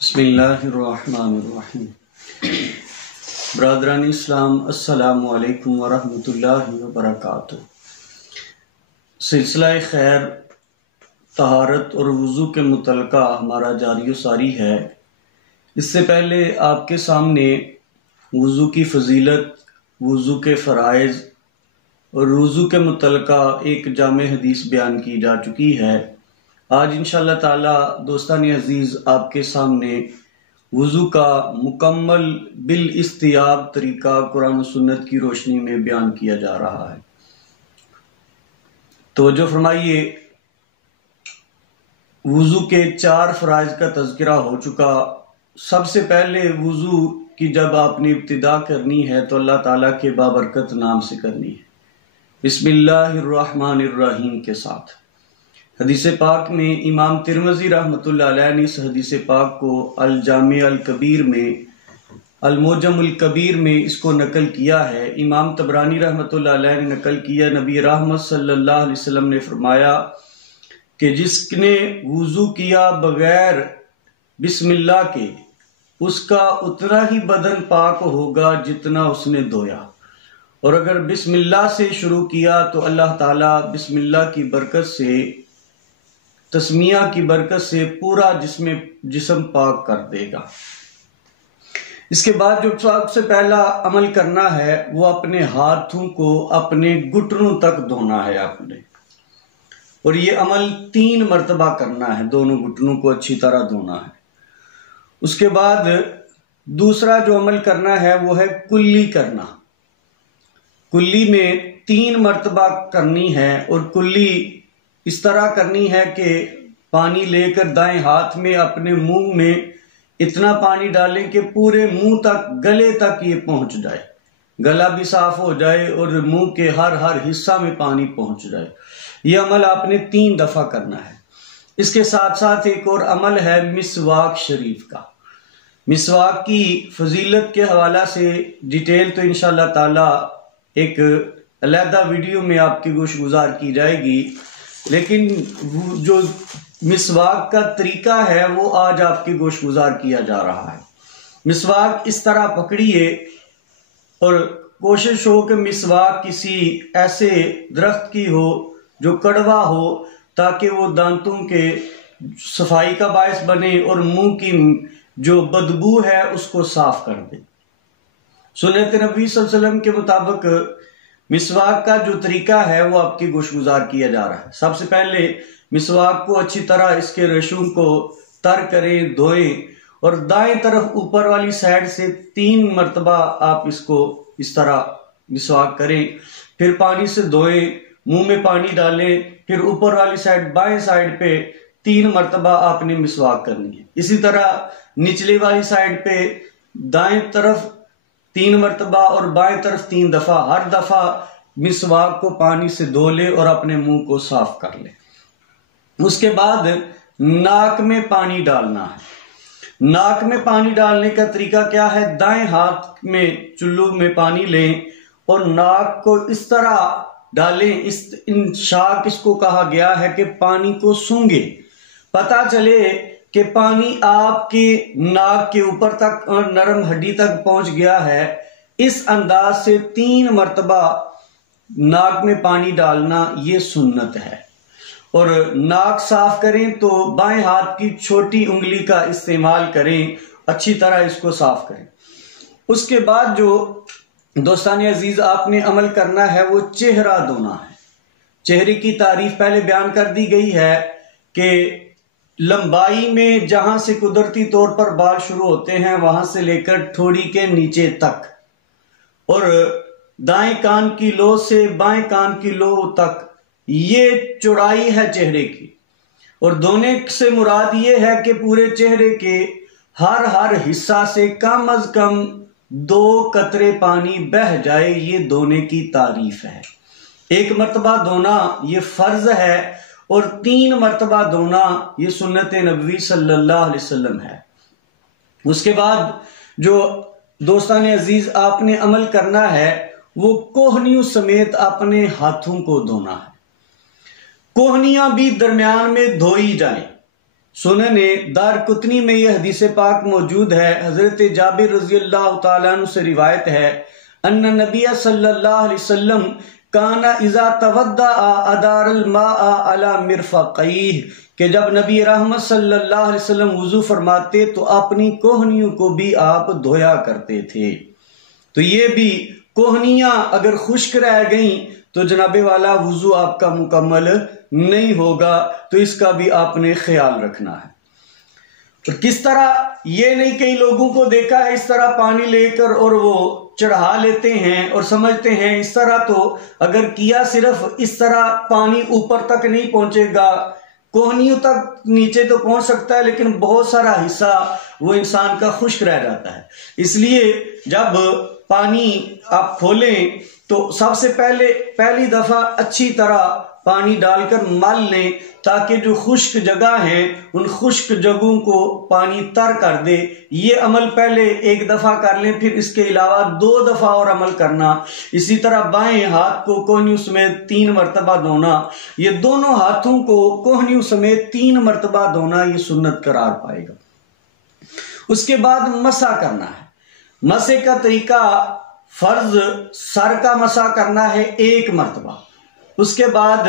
بسم اللہ الرحمن الرحیم۔ برادران اسلام، السلام علیکم ورحمۃ اللہ وبرکاتہ۔ سلسلہ خیر طہارت اور وضو کے متعلقہ ہمارا جاری و ساری ہے۔ اس سے پہلے آپ کے سامنے وضو کی فضیلت، وضو کے فرائض اور وضو کے متعلقہ ایک جامع حدیث بیان کی جا چکی ہے۔ آج انشاءاللہ تعالی دوستان عزیز آپ کے سامنے وضو کا مکمل بالاستیاب طریقہ قرآن و سنت کی روشنی میں بیان کیا جا رہا ہے۔ توجہ فرمائیے، وضو کے 4 فرائض کا تذکرہ ہو چکا۔ سب سے پہلے وضو کی جب آپ نے ابتدا کرنی ہے تو اللہ تعالیٰ کے بابرکت نام سے کرنی ہے، بسم اللہ الرحمن الرحیم کے ساتھ۔ حدیث پاک میں امام ترمذی رحمۃ اللہ علیہ نے اس حدیث پاک کو الجامع الکبیر میں، المعجم الکبیر میں اس کو نقل کیا ہے۔ امام طبرانی رحمۃ اللہ علیہ نے نقل کیا، نبی رحمت صلی اللہ علیہ وسلم نے فرمایا کہ جس نے وضو کیا بغیر بسم اللہ کے، اس کا اتنا ہی بدن پاک ہوگا جتنا اس نے دھویا، اور اگر بسم اللہ سے شروع کیا تو اللہ تعالیٰ بسم اللہ کی برکت سے، تسمیہ کی برکت سے پورا جسم پاک کر دے گا۔ اس کے بعد جو سب سے پہلا عمل کرنا ہے وہ اپنے ہاتھوں کو اپنے گھٹنوں تک دھونا ہے اپنے، اور یہ عمل 3 مرتبہ کرنا ہے، دونوں گھٹنوں کو اچھی طرح دھونا ہے۔ اس کے بعد دوسرا جو عمل کرنا ہے وہ ہے کلی کرنا۔ کلی میں 3 مرتبہ کرنی ہے، اور کلی اس طرح کرنی ہے کہ پانی لے کر دائیں ہاتھ میں اپنے منہ میں اتنا پانی ڈالیں کہ پورے منہ تک، گلے تک یہ پہنچ جائے، گلا بھی صاف ہو جائے اور منہ کے ہر حصہ میں پانی پہنچ جائے۔ یہ عمل آپ نے 3 دفعہ کرنا ہے۔ اس کے ساتھ ساتھ ایک اور عمل ہے مسواک شریف کا۔ مسواک کی فضیلت کے حوالہ سے ڈیٹیل تو انشاءاللہ تعالی ایک علیحدہ ویڈیو میں آپ کی گوش گزار کی جائے گی، لیکن جو مسواک کا طریقہ ہے وہ آج آپ کی گوش گزار کیا جا رہا ہے۔ مسواک اس طرح پکڑیے اور کوشش ہو کہ مسواک کسی ایسے درخت کی ہو جو کڑوا ہو، تاکہ وہ دانتوں کے صفائی کا باعث بنے اور منہ کی جو بدبو ہے اس کو صاف کر دے۔ سنت نبی صلی اللہ علیہ وسلم کے مطابق مسواک کا جو طریقہ ہے وہ آپ کی گوش گزار کیا جا رہا ہے۔ سب سے پہلے مسواک کو اچھی طرح اس کے ریشوں کو تر کریں، دھوئیں، اور دائیں طرف اوپر والی سائڈ سے 3 مرتبہ آپ اس کو اس طرح مسواک کریں، پھر پانی سے دھوئیں، منہ میں پانی ڈالیں، پھر اوپر والی سائڈ بائیں سائڈ پہ 3 مرتبہ آپ نے مسواک کرنی ہے۔ اسی طرح نچلے والی سائڈ پہ دائیں طرف 3 مرتبہ اور بائیں طرف 3 دفعہ، ہر دفعہ مسواک کو پانی سے دھو لے اور اپنے منہ کو صاف کر لے۔ اس کے بعد ناک میں پانی ڈالنا ہے۔ ناک میں پانی ڈالنے کا طریقہ کیا ہے؟ دائیں ہاتھ میں چلو میں پانی لیں اور ناک کو اس طرح ڈالیں، انشاق اس کو کہا گیا ہے کہ پانی کو سونگے، پتہ چلے کہ پانی آپ کے ناک کے اوپر تک اور نرم ہڈی تک پہنچ گیا ہے۔ اس انداز سے 3 مرتبہ ناک میں پانی ڈالنا یہ سنت ہے۔ اور ناک صاف کریں تو بائیں ہاتھ کی چھوٹی انگلی کا استعمال کریں، اچھی طرح اس کو صاف کریں۔ اس کے بعد جو دوستان عزیز آپ نے عمل کرنا ہے وہ چہرہ دھونا ہے۔ چہرے کی تعریف پہلے بیان کر دی گئی ہے کہ لمبائی میں جہاں سے قدرتی طور پر بال شروع ہوتے ہیں وہاں سے لے کر ٹھوڑی کے نیچے تک، اور دائیں کان کی لو سے بائیں کان کی لو تک، یہ چوڑائی ہے چہرے کی۔ اور دھونے سے مراد یہ ہے کہ پورے چہرے کے ہر حصہ سے کم از کم 2 قطرے پانی بہہ جائے، یہ دھونے کی تعریف ہے۔ 1 مرتبہ دھونا یہ فرض ہے، اور 3 مرتبہ دھونا یہ سنت نبوی صلی اللہ علیہ وسلم ہے۔ اس کے بعد جو دوستان عزیز آپ نے عمل کرنا ہے وہ کوہنیوں سمیت اپنے ہاتھوں کو دھونا ہے۔ کوہنیاں بھی درمیان میں دھوئی جائیں، سنن دارقطنی میں یہ حدیث پاک موجود ہے، حضرت جابر رضی اللہ تعالیٰ عنہ سے روایت ہے، ان نبی صلی اللہ علیہ وسلم کان اذا تودع ادار الماء علی مرفقیہ، کہ جب نبی رحمت صلی اللہ علیہ وسلم وضو فرماتے تو اپنی کوہنیوں کو بھی آپ دھویا کرتے تھے۔ تو یہ بھی کوہنیاں اگر خشک رہ گئیں تو جناب والا وضو آپ کا مکمل نہیں ہوگا، تو اس کا بھی آپ نے خیال رکھنا ہے۔ اور کس طرح، یہ نہیں کئی لوگوں کو دیکھا ہے اس طرح پانی لے کر اور وہ چڑھا لیتے ہیں اور سمجھتے ہیں اس طرح تو اگر کیا صرف اس طرح پانی اوپر تک نہیں پہنچے گا، کوہنیوں تک نیچے تو پہنچ سکتا ہے لیکن بہت سارا حصہ وہ انسان کا خشک رہ جاتا ہے۔ اس لیے جب پانی آپ کھولیں تو سب سے پہلی دفعہ اچھی طرح پانی ڈال کر مل لیں تاکہ جو خشک جگہ ہیں ان خشک جگہوں کو پانی تر کر دے۔ یہ عمل پہلے ایک دفعہ کر لیں، پھر اس کے علاوہ 2 دفعہ اور عمل کرنا۔ اسی طرح بائیں ہاتھ کو کوہنیوں سمیت 3 مرتبہ دھونا، یہ دونوں ہاتھوں کو کوہنیوں سمیت 3 مرتبہ دھونا، یہ سنت قرار پائے گا۔ اس کے بعد مسح کرنا ہے۔ مسح کا طریقہ، فرض سر کا مسح کرنا ہے 1 مرتبہ، اس کے بعد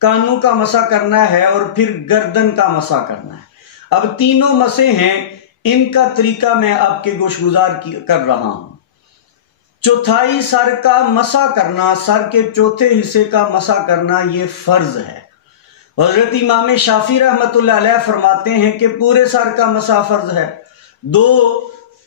کانوں کا مسح کرنا ہے اور پھر گردن کا مسح کرنا ہے۔ اب تینوں مسح ہیں، ان کا طریقہ میں آپ کے گوش گزار کر رہا ہوں۔ چوتھائی سر کا مسح کرنا، سر کے چوتھے حصے کا مسح کرنا، یہ فرض ہے۔ حضرت امام شافعی رحمۃ اللہ علیہ فرماتے ہیں کہ پورے سر کا مسح فرض ہے۔ 2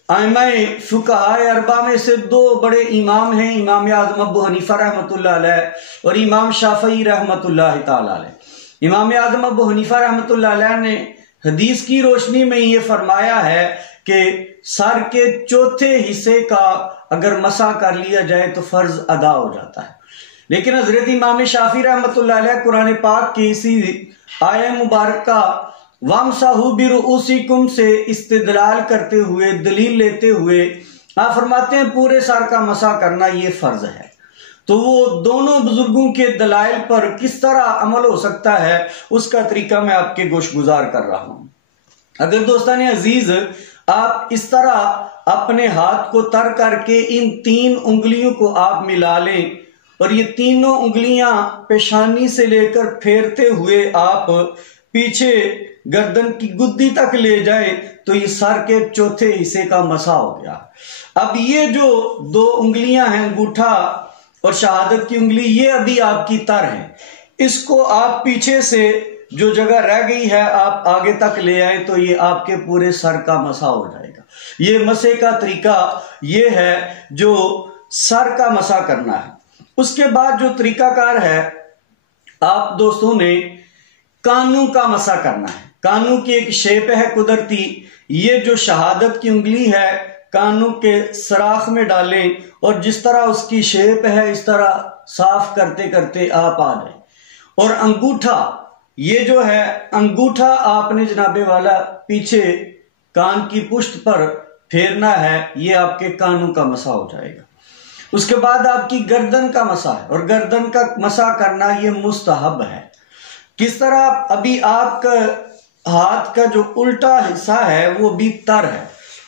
ائمہ فقہائے 4 میں سے 2 بڑے امام ہیں، امام اعظم ابو حنیفہ رحمۃ اللہ علیہ اور امام شافعی رحمۃ اللہ تعالی علیہ۔ امام اعظم ابو حنیفہ رحمۃ اللہ علیہ نے حدیث کی روشنی میں یہ فرمایا ہے کہ سر کے چوتھے حصے کا اگر مسح کر لیا جائے تو فرض ادا ہو جاتا ہے۔ لیکن حضرت امام شافعی رحمۃ اللہ علیہ قرآن پاک کی اسی آیہ مبارکہ وَامْسَحُوا بِرُؤُوسِكُمْ سے استدلال کرتے ہوئے، دلیل لیتے ہوئے آپ فرماتے ہیں پورے سر کا مسح کرنا یہ فرض ہے۔ تو وہ دونوں بزرگوں کے دلائل پر کس طرح عمل ہو سکتا ہے اس کا طریقہ میں آپ کے گوش گزار کر رہا ہوں۔ اگر دوستان عزیز آپ اس طرح اپنے ہاتھ کو تر کر کے ان 3 انگلیوں کو آپ ملا لیں اور یہ تینوں انگلیاں پیشانی سے لے کر پھیرتے ہوئے آپ پیچھے گردن کی گدی تک لے جائیں تو یہ سر کے چوتھے حصے کا مسح ہو گیا۔ اب یہ جو 2 انگلیاں ہیں، انگوٹھا اور شہادت کی انگلی، یہ ابھی آپ کی تر ہے، اس کو آپ پیچھے سے جو جگہ رہ گئی ہے آپ آگے تک لے آئیں تو یہ آپ کے پورے سر کا مسح ہو جائے گا۔ یہ مسح کا طریقہ یہ ہے جو سر کا مسح کرنا ہے۔ اس کے بعد جو طریقہ کار ہے، آپ دوستوں نے کانوں کا مسح کرنا ہے۔ کانوں کی ایک شیپ ہے قدرتی، یہ جو شہادت کی انگلی ہے کانوں کے سراخ میں ڈالیں اور جس طرح اس کی شیپ ہے اس طرح صاف کرتے کرتے آپ آ جائیں۔ اور انگوٹھا، یہ جو ہے انگوٹھا آپ نے جناب والا پیچھے کان کی پشت پر پھیرنا ہے، یہ آپ کے کانوں کا مسح ہو جائے گا۔ اس کے بعد آپ کی گردن کا مسح ہے، اور گردن کا مسح کرنا یہ مستحب ہے۔ کس طرح؟ ابھی آپ کا ہاتھ کا جو الٹا حصہ ہے وہ بھی تر ہے،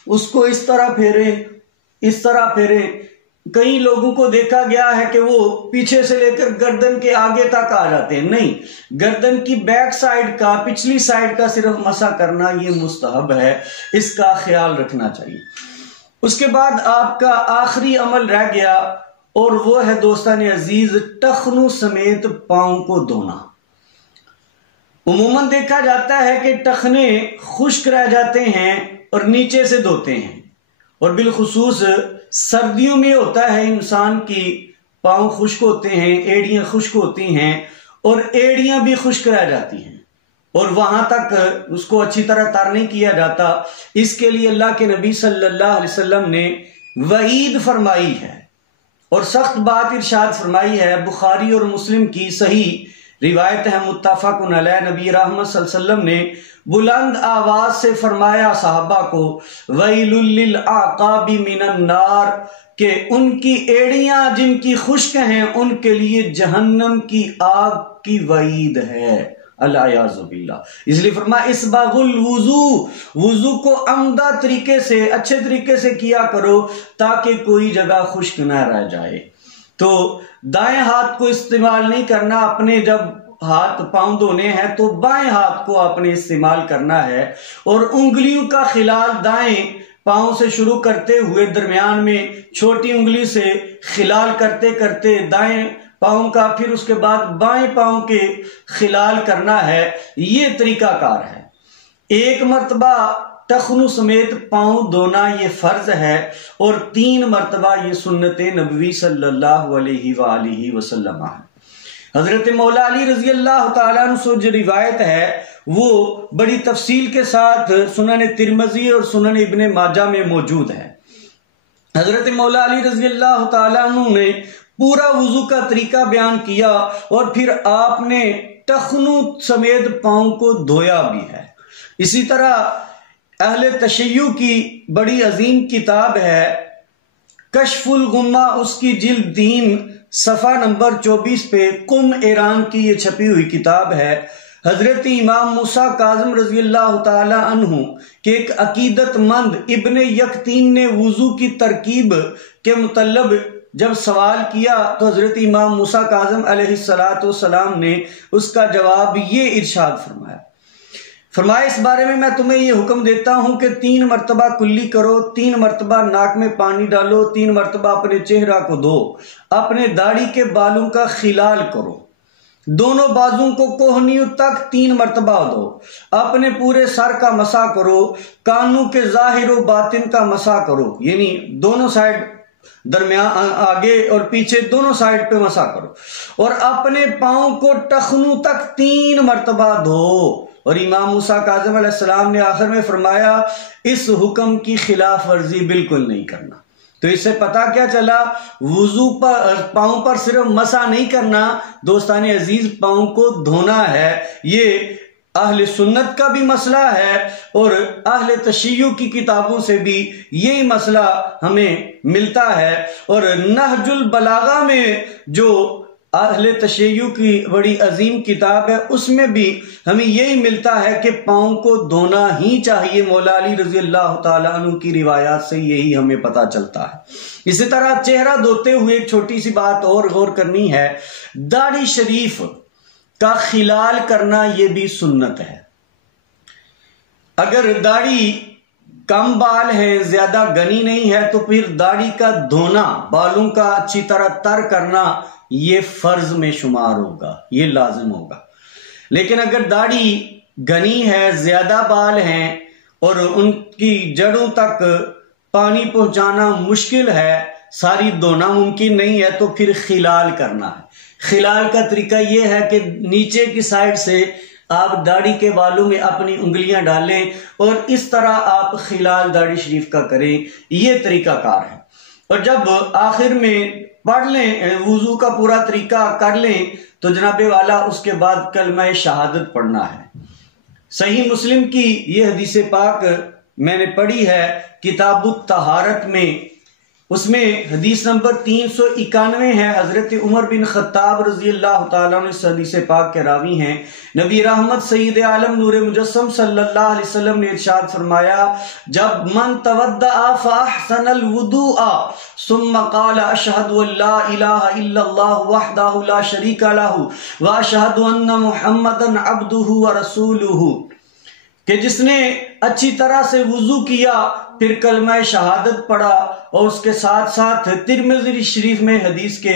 اس کو اس طرح پھیریں، اس طرح پھیریں۔ کئی لوگوں کو دیکھا گیا ہے کہ وہ پیچھے سے لے کر گردن کے آگے تک آ جاتے ہیں، نہیں، گردن کی بیک سائیڈ کا، پچھلی سائیڈ کا صرف مسح کرنا یہ مستحب ہے، اس کا خیال رکھنا چاہیے۔ اس کے بعد آپ کا آخری عمل رہ گیا اور وہ ہے دوستان عزیز ٹخنوں سمیت پاؤں کو دھونا۔ عموماً دیکھا جاتا ہے کہ ٹخنے خشک رہ جاتے ہیں اور نیچے سے دھوتے ہیں، اور بالخصوص سردیوں میں ہوتا ہے انسان کی پاؤں خشک ہوتے ہیں، ایڑیاں خشک ہوتی ہیں اور ایڑیاں بھی خشک رہ جاتی ہیں اور وہاں تک اس کو اچھی طرح تر نہیں کیا جاتا۔ اس کے لیے اللہ کے نبی صلی اللہ علیہ وسلم نے وعید فرمائی ہے اور سخت بات ارشاد فرمائی ہے۔ بخاری اور مسلم کی صحیح روایت ہے، متفق علیہ، نبی رحمت صلی اللہ علیہ وسلم نے بلند آواز سے فرمایا صحابہ کو، وَيْلٌ لِّلْأَعْقَابِ مِنَ النَّارِ، کہ ان کی ایڑیاں جن کی خشک ہیں ان کے لیے جہنم کی آگ کی وعید ہے۔ الیاذ باللہ۔ اس لیے فرمایا اسباغ الوضو، وضو کو عمدہ طریقے سے اچھے طریقے سے کیا کرو تاکہ کوئی جگہ خشک نہ رہ جائے۔ تو دائیں ہاتھ کو استعمال نہیں کرنا، اپنے جب ہاتھ پاؤں دھونے ہیں تو بائیں ہاتھ کو آپ نے استعمال کرنا ہے، اور انگلیوں کا خلال دائیں پاؤں سے شروع کرتے ہوئے درمیان میں چھوٹی انگلی سے خلال کرتے کرتے دائیں پاؤں کا، پھر اس کے بعد بائیں پاؤں کے خلال کرنا ہے، یہ طریقہ کار ہے۔ ایک مرتبہ ٹخنوں سمیت پاؤں دھونا یہ فرض ہے، اور 3 مرتبہ یہ سنت نبوی صلی اللہ علیہ وآلہ وسلم ہے۔ حضرت مولا علی رضی اللہ تعالیٰ عنہ سے جو روایت ہے وہ بڑی تفصیل کے ساتھ سنن ترمذی اور سنن ابن ماجہ میں موجود ہے۔ حضرت مولا علی رضی اللہ تعالیٰ عنہ نے پورا وضو کا طریقہ بیان کیا، اور پھر آپ نے ٹخنوں سمیت پاؤں کو دھویا بھی ہے۔ اسی طرح اہل تشیع کی بڑی عظیم کتاب ہے کشف الغمہ، اس کی جلد 3 صفحہ نمبر 24 پہ قم ایران کی یہ چھپی ہوئی کتاب ہے۔ حضرت امام موسیٰ کاظم رضی اللہ تعالی عنہ کہ ایک عقیدت مند ابن یقطین نے وضو کی ترکیب کے متعلق جب سوال کیا تو حضرت امام موسیٰ کاظم علیہ السلام نے اس کا جواب یہ ارشاد فرمایا اس بارے میں تمہیں یہ حکم دیتا ہوں کہ 3 مرتبہ کلی کرو، 3 مرتبہ ناک میں پانی ڈالو، 3 مرتبہ اپنے چہرہ کو دھو، اپنے داڑھی کے بالوں کا خلال کرو، دونوں بازوں کو کوہنیوں تک 3 مرتبہ دھو، اپنے پورے سر کا مسح کرو، کانوں کے ظاہر و باطن کا مسح کرو، یعنی دونوں سائڈ درمیان آگے اور پیچھے دونوں سائڈ پہ مسح کرو، اور اپنے پاؤں کو ٹخنوں تک 3 مرتبہ دھو۔ اور امام موسیٰ کاظم علیہ السلام نے آخر میں فرمایا اس حکم کی خلاف ورزی بالکل نہیں کرنا۔ تو اس سے پتہ کیا چلا، وضو پر پاؤں پر صرف مسح نہیں کرنا، دوستان عزیز پاؤں کو دھونا ہے۔ یہ اہل سنت کا بھی مسئلہ ہے، اور اہل تشیع کی کتابوں سے بھی یہی مسئلہ ہمیں ملتا ہے۔ اور نہج البلاغہ میں جو اہل تشیع کی بڑی عظیم کتاب ہے اس میں بھی ہمیں یہی ملتا ہے کہ پاؤں کو دھونا ہی چاہیے۔ مولا علی رضی اللہ تعالیٰ عنہ کی روایات سے یہی ہمیں پتہ چلتا ہے۔ اسی طرح چہرہ دھوتے ہوئے ایک چھوٹی سی بات اور غور کرنی ہے، داڑھی شریف کا خلال کرنا یہ بھی سنت ہے۔ اگر داڑھی کم بال ہے، زیادہ گھنی نہیں ہے، تو پھر داڑھی کا دھونا، بالوں کا اچھی طرح تر کرنا یہ فرض میں شمار ہوگا، یہ لازم ہوگا۔ لیکن اگر داڑھی گھنی ہے، زیادہ بال ہیں اور ان کی جڑوں تک پانی پہنچانا مشکل ہے، ساری دھونا ممکن نہیں ہے، تو پھر خلال کرنا ہے۔ خلال کا طریقہ یہ ہے کہ نیچے کی سائڈ سے آپ داڑھی کے بالوں میں اپنی انگلیاں ڈالیں اور اس طرح آپ خلال داڑھی شریف کا کریں، یہ طریقہ کار ہے۔ اور جب آخر میں پڑھ لیں، وضو کا پورا طریقہ کر لیں، تو جناب والا اس کے بعد کلمہ شہادت پڑھنا ہے۔ صحیح مسلم کی یہ حدیث پاک میں نے پڑھی ہے کتاب الطہارت میں، اس میں حدیث نمبر 391 ہے۔ حضرت عمر بن خطاب رضی اللہ تعالیٰ عنہ اس حدیث پاک کے راوی ہیں۔ نبی رحمت سید عالم نور مجسم صلی اللہ علیہ وسلم نے ارشاد فرمایا، جب من تودع فاحسن الوضوء ثم قال اشہد ان لا الہ الا اللہ وحدہ لا شریک لہ واشہد ان محمدا عبدہ ورسولہ، کہ جس نے اچھی طرح سے وضو کیا، پھر کلمہ شہادت پڑھا، اور اس کے ساتھ ساتھ ترمذی شریف میں حدیث کے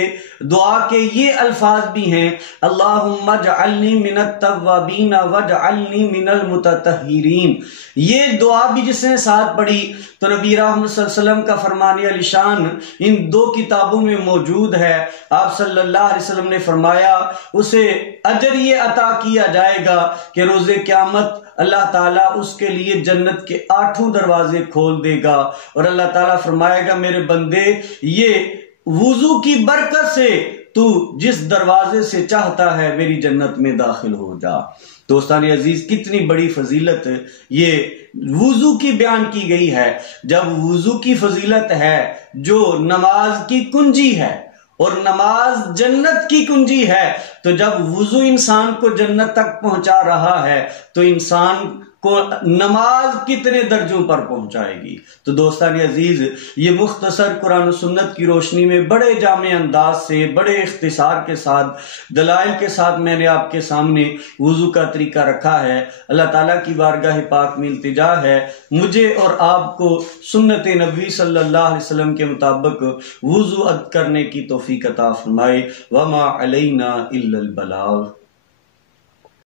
دعا کے یہ الفاظ بھی ہیں، اللہم اجعلنی من التوابین واجعلنی من المتطہرین۔ یہ دعا بھی جس نے ساتھ پڑھی تو نبی رحمت صلی اللہ علیہ وسلم کا فرمان علی شان ان 2 کتابوں میں موجود ہے۔ آپ صلی اللہ علیہ وسلم نے فرمایا اسے اجر یہ عطا کیا جائے گا کہ روز قیامت اللہ تعالیٰ اس کے لیے جنت کے 8 دروازے کھول دے گا، اور اللہ تعالیٰ فرمائے گا میرے بندے یہ وضو کی برکت سے تو جس دروازے سے چاہتا ہے میری جنت میں داخل ہو جا۔ دوستان عزیز، کتنی بڑی فضیلت یہ وضو کی بیان کی گئی ہے۔ جب وضو کی فضیلت ہے جو نماز کی کنجی ہے، اور نماز جنت کی کنجی ہے، تو جب وضو انسان کو جنت تک پہنچا رہا ہے تو انسان کو نماز کتنے درجوں پر پہنچائے گی۔ تو دوستان عزیز، یہ مختصر قرآن و سنت کی روشنی میں بڑے جامع انداز سے، بڑے اختصار کے ساتھ، دلائل کے ساتھ میں نے آپ کے سامنے وضو کا طریقہ رکھا ہے۔ اللہ تعالیٰ کی بارگاہ پاک میں التجا ہے مجھے اور آپ کو سنت نبوی صلی اللہ علیہ وسلم کے مطابق وضو کرنے کی توفیق عطا فرمائے۔ وما علینا الا البلاغ۔